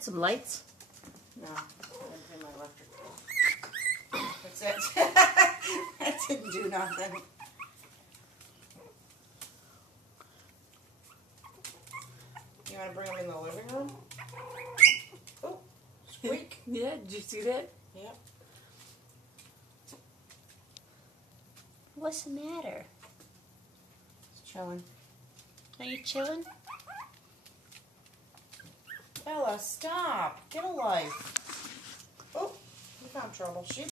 Get some lights. No, I didn't pay my electric bill. That's it. That didn't do nothing. You want to bring them in the living room? Oh, squeak. Yeah, did you see that? Yep. What's the matter? It's chilling. Are you chilling? Ella, stop. Get a life. Oh, you found trouble. She